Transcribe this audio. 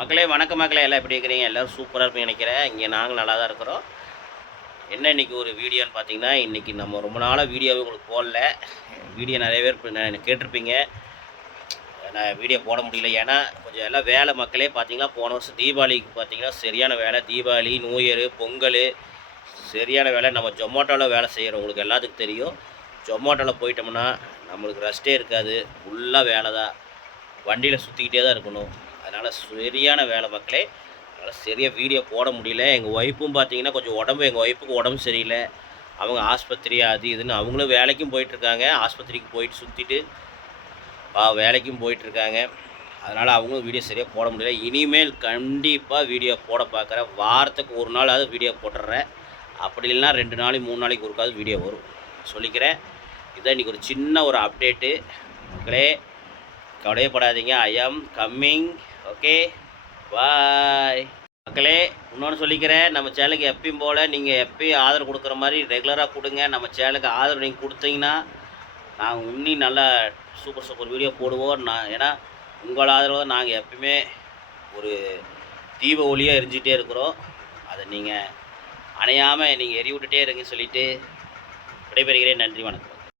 மக்களே வணக்கம் மக்களே. எல்லாம் எப்படி இருக்கிறீங்க? எல்லோரும் சூப்பராக இருப்பீங்க நினைக்கிறேன். இங்கே நாங்கள் நல்லா தான் இருக்கிறோம். என்ன இன்றைக்கி ஒரு வீடியோன்னு பார்த்தீங்கன்னா இன்றைக்கி நம்ம ரொம்ப நாளாக வீடியோவே உங்களுக்கு போடல. வீடியோ நிறைய பேர் கேட்டிருப்பீங்க. நான் வீடியோ போட முடியல. ஏன்னா கொஞ்சம் எல்லாம் வேலை மக்களே பார்த்தீங்கன்னா போன வருஷம் தீபாவளிக்கு பார்த்தீங்கன்னா சரியான வேலை. தீபாவளி நியூ இயரு பொங்கல் சரியான வேலை. நம்ம ஜொமேட்டோவில் வேலை செய்கிறோம் உங்களுக்கு எல்லாத்துக்கும் தெரியும். ஜொமேட்டோவில் போயிட்டோம்னா நம்மளுக்கு ரெஸ்ட்டே இருக்காது. ஃபுல்லாக வேலை தான். வண்டியில் சுற்றிக்கிட்டே தான் இருக்கணும். அதனால் சரியான வேலை மக்களே. அதனால் சரியாக வீடியோ போட முடியல. எங்கள் ஒய்ஃபும் பார்த்தீங்கன்னா கொஞ்சம் உடம்பு எங்கள் ஒய்ஃபுக்கு உடம்பு சரியில்லை. அவங்க ஆஸ்பத்திரி அது இதுன்னு அவங்களும் வேலைக்கும் போயிட்டுருக்காங்க. ஆஸ்பத்திரிக்கு போயிட்டு சுற்றிட்டு பா வேலைக்கும் போயிட்டுருக்காங்க. அதனால் அவங்களும் வீடியோ சரியாக போட முடியல. இனிமேல் கண்டிப்பாக வீடியோ போட பார்க்குறேன் வாரத்துக்கு ஒரு நாளாவது வீடியோ போட்டுடுறேன் அப்படி இல்லைன்னா ரெண்டு நாளைக்கு மூணு நாளைக்கு ஒருக்காவது வீடியோ வரும். சொல்லிக்கிறேன். இதான் இன்றைக்கி ஒரு சின்ன ஒரு அப்டேட்டு மக்களே கவலையப்படாதீங்க. ஐ ஆம் கம்மிங் ஓகே பாய் மக்களே இன்னொன்று சொல்லிக்கிறேன். நம்ம சேனலுக்கு எப்பயும் போல் நீங்கள் எப்பயும் ஆதரவு கொடுக்குற மாதிரி ரெகுலராக கொடுங்க. நம்ம சேனலுக்கு ஆதரவு நீங்கள் கொடுத்தீங்கன்னா நாங்கள் இன்னும் நல்லா சூப்பர் சூப்பர் வீடியோ போடுவோம். நான் ஏன்னா உங்கள் ஆதரவு நாங்கள் எப்பயுமே ஒரு தீப ஒளியாக எரிஞ்சிகிட்டே இருக்கிறோம். அதை நீங்கள் அணையாமல் நீங்கள் எரி விட்டுட்டே இருங்க சொல்லிவிட்டு விடைபெறுகிறேன். நன்றி வணக்கம்.